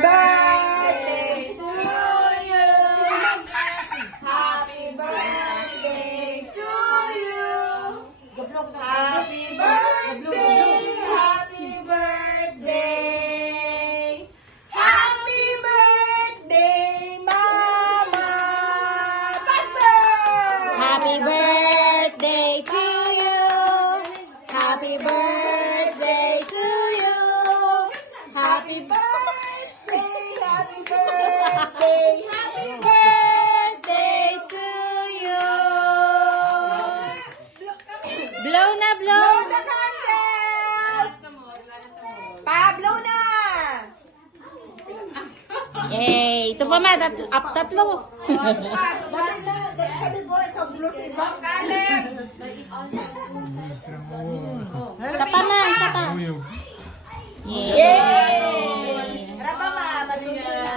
birthday to you. Happy birthday to you. Happy birthday. Happy birthday. Happy birthday, Mama Pastor. Happy birthday to you. Happy birthday to you. Happy birthday. Happy birthday. Happy birthday to you. Blow na, blow. Blow the candles. Pablo na. Yay! Ito pa ma, tatlo. Dali na. Dali ka din mo. Ito, blue si Bob Caleb. Isa pa ma, isa pa. Yay! Yay! Tara pa ma. Matuloy na.